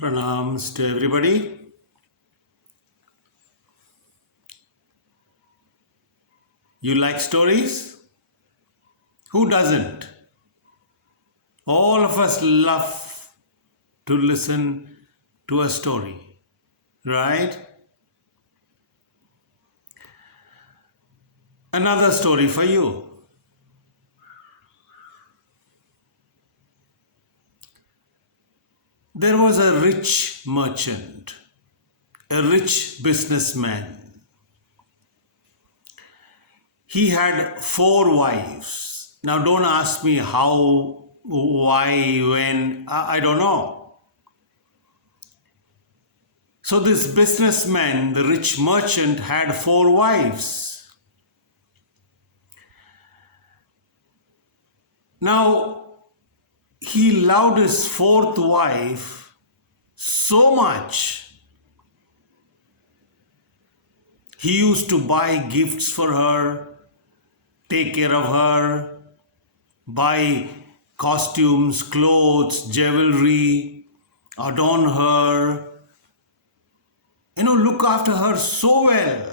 Pranams to everybody. You like stories? Who doesn't? All of us love to listen to a story, right? Another story for you. There was a rich merchant, a rich businessman. He had 4 wives. Now don't ask me how, why, when, I don't know. So this businessman, the rich merchant, had 4 wives. Now he loved his 4th wife so much. He used to buy gifts for her, take care of her, buy costumes, clothes, jewelry, adorn her, look after her so well,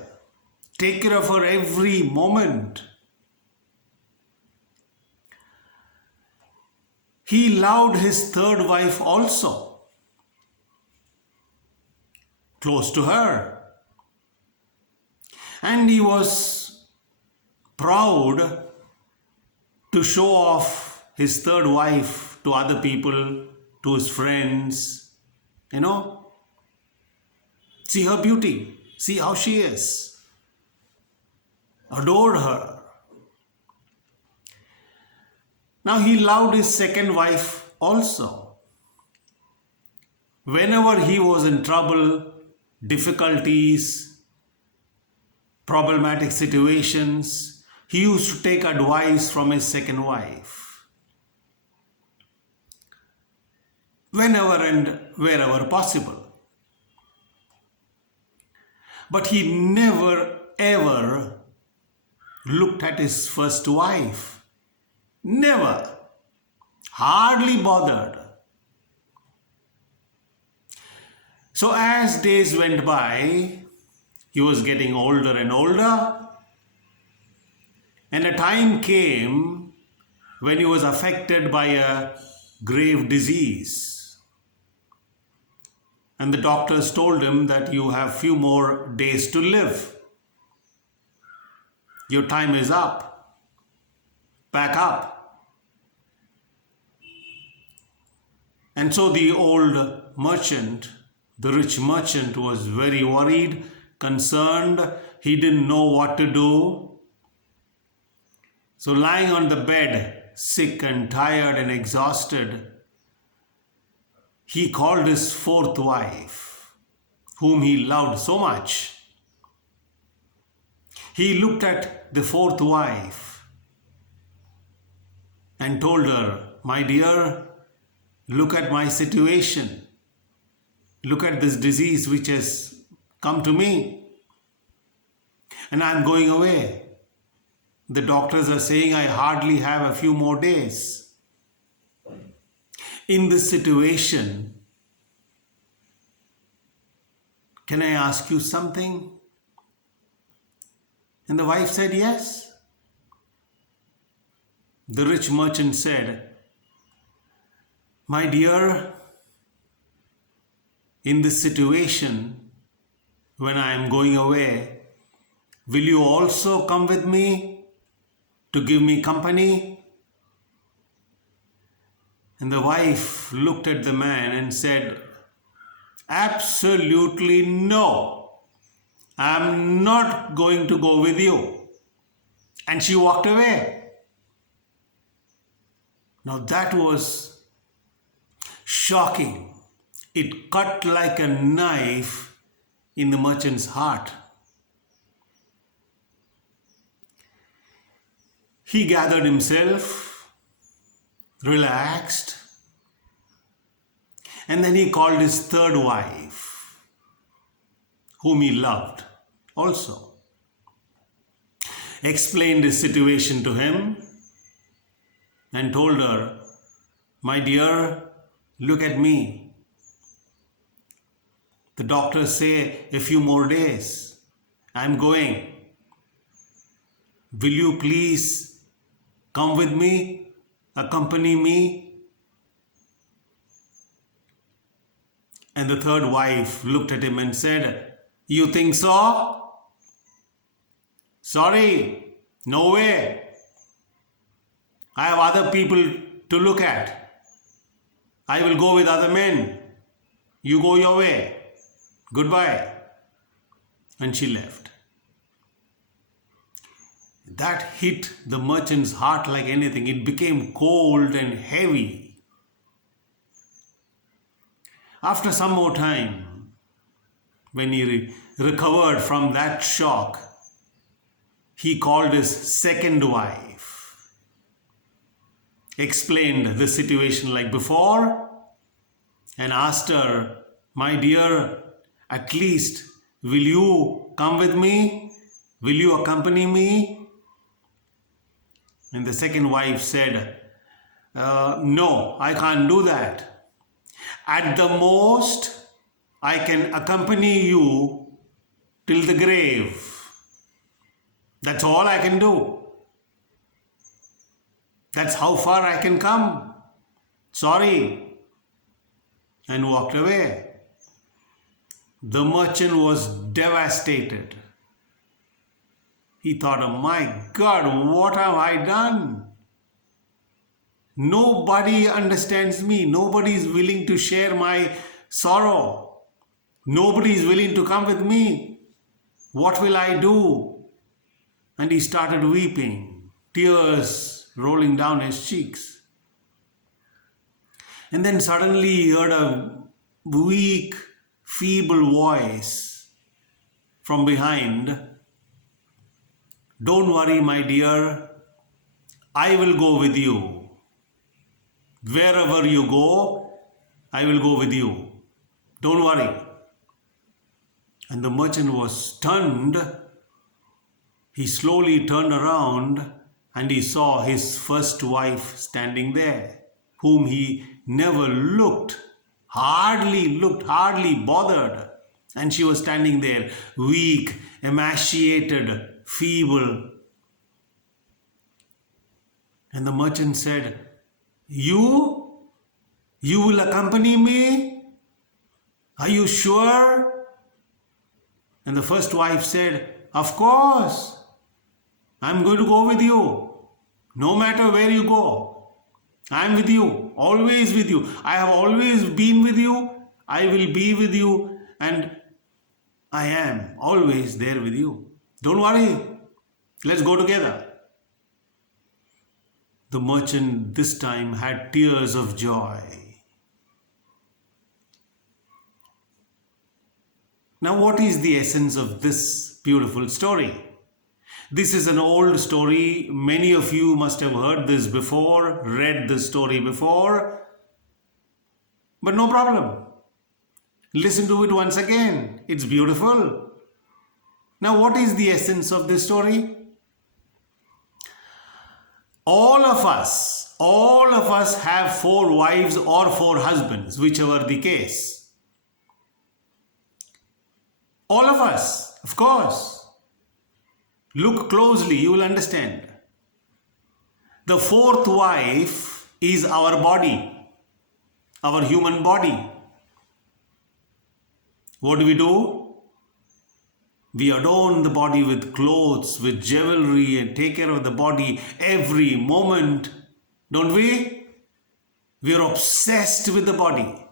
take care of her every moment. He loved his 3rd wife also, close to her. And he was proud to show off his 3rd wife to other people, to his friends. See her beauty, see how she is. Adore her. Now he loved his 2nd wife also. Whenever he was in trouble, difficulties, problematic situations, he used to take advice from his 2nd wife. Whenever and wherever possible. But he never ever looked at his 1st wife. Never. Hardly bothered. So as days went by, he was getting older and older, and a time came when he was affected by a grave disease. And the doctors told him that you have few more days to live. Your time is up. Pack up. And so the old merchant, the rich merchant, was very worried, concerned. He didn't know what to do. So lying on the bed, sick and tired and exhausted, he called his 4th wife, whom he loved so much. He looked at the 4th wife and told her, "My dear, look at my situation. Look at this disease which has come to me. And I'm going away. The doctors are saying I hardly have a few more days. In this situation, can I ask you something?" And the wife said, "Yes." The rich merchant said, "My dear, in this situation, when I am going away, will you also come with me to give me company?" And the wife looked at the man and said, "Absolutely no. I'm not going to go with you." And she walked away. Now that was shocking. It cut like a knife in the merchant's heart. He gathered himself, relaxed, and then he called his 3rd wife, whom he loved also, explained his situation to him, and told her, "My dear, look at me. The doctors say a few more days. I'm going. Will you please come with me? Accompany me? And the third wife looked at him and said, you think so? Sorry, no way. I have other people to look at. I will go with other men. You go your way. Goodbye. And she left. That hit the merchant's heart like anything. It became cold and heavy. After some more time, when he recovered from that shock, he called his second wife, explained the situation like before, and asked her, my dear, at least will you come with me? Will you accompany me? And the second wife said, no, I can't do that. At the most, I can accompany you till the grave. That's all I can do. That's how far I can come. Sorry. And walked away. The merchant was devastated. He thought, oh my God, what have I done? Nobody understands me. Nobody is willing to share my sorrow. Nobody is willing to come with me. What will I do? And he started weeping, tears rolling down his cheeks. And then suddenly he heard a weak, feeble voice from behind. Don't worry, my dear. I will go with you. Wherever you go, I will go with you. Don't worry. And the merchant was stunned. He slowly turned around and he saw his first wife standing there, whom he never hardly bothered. And she was standing there, weak, emaciated, feeble. And the merchant said, You will accompany me? Are you sure? And the first wife said, Of course. I'm going to go with you. No matter where you go. I'm with you. Always with you. I have always been with you. I will be with you. And I am always there with you. Don't worry. Let's go together. The merchant this time had tears of joy. Now, what is the essence of this beautiful story? This is an old story. Many of you must have heard this before, read this story before. But no problem. Listen to it once again. It's beautiful. Now, what is the essence of this story? All of us have 4 wives or 4 husbands, whichever the case. All of us, of course. Look closely, you will understand. The 4th wife is our body, our human body. What do? We adorn the body with clothes, with jewelry, and take care of the body every moment, don't we? We are obsessed with the body.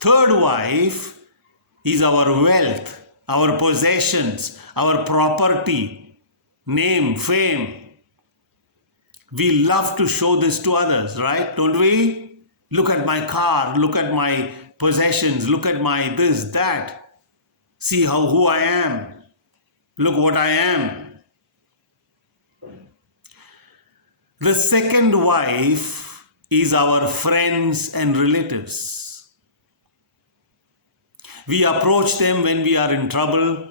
3rd wife is our wealth, our possessions, our property, name, fame. We love to show this to others, right? Don't we? Look at my car, look at my possessions, look at my this, that. See who I am. Look what I am. The 2nd wife is our friends and relatives. We approach them when we are in trouble.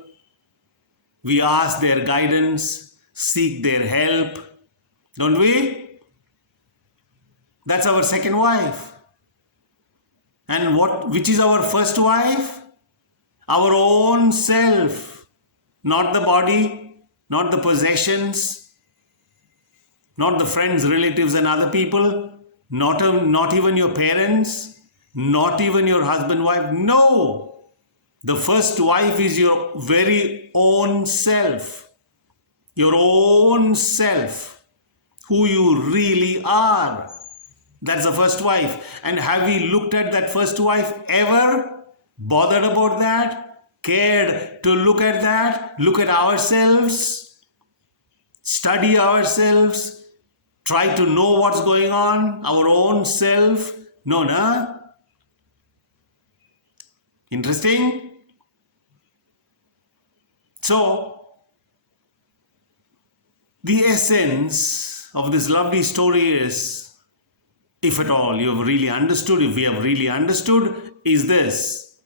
We ask their guidance, seek their help. Don't we? That's our 2nd wife. And which is our first wife? Our own self. Not the body, not the possessions, not the friends, relatives and other people, not even your parents, not even your husband, wife. No! The first wife is your very own self. Your own self. Who you really are. That's the first wife. And have we looked at that first wife ever? Bothered about that? Cared to look at that? Look at ourselves? Study ourselves? Try to know what's going on? Our own self? No, na? Interesting? So, the essence of this lovely story is, if at all you have really understood, if we have really understood, is this.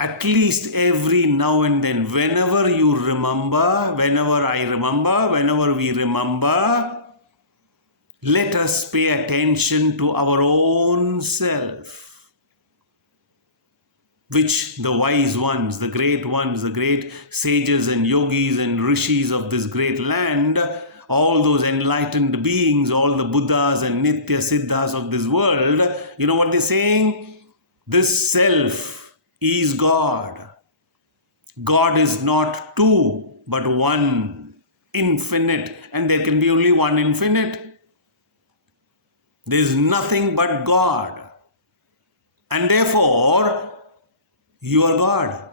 At least every now and then, whenever you remember, whenever I remember, whenever we remember, let us pay attention to our own self, which the wise ones, the great sages and yogis and rishis of this great land, all those enlightened beings, all the Buddhas and Nitya Siddhas of this world, you know what they're saying? This self is God. God is not two, but one, infinite, and there can be only one infinite. There is nothing but God. And therefore, you are God.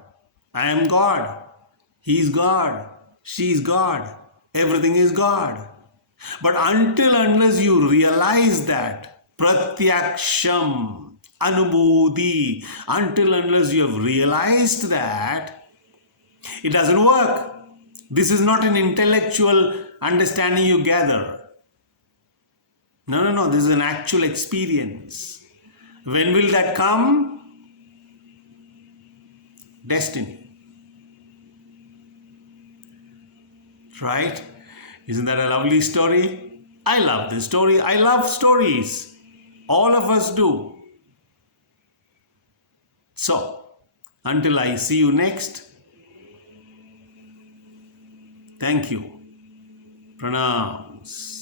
I am God. He is God. She is God. Everything is God. But unless you realize that, pratyaksham, anubhuti, unless you have realized that, it doesn't work. This is not an intellectual understanding you gather. No. This is an actual experience. When will that come? Destiny. Right? Isn't that a lovely story? I love this story. I love stories. All of us do. So, until I see you next, thank you. Pranams.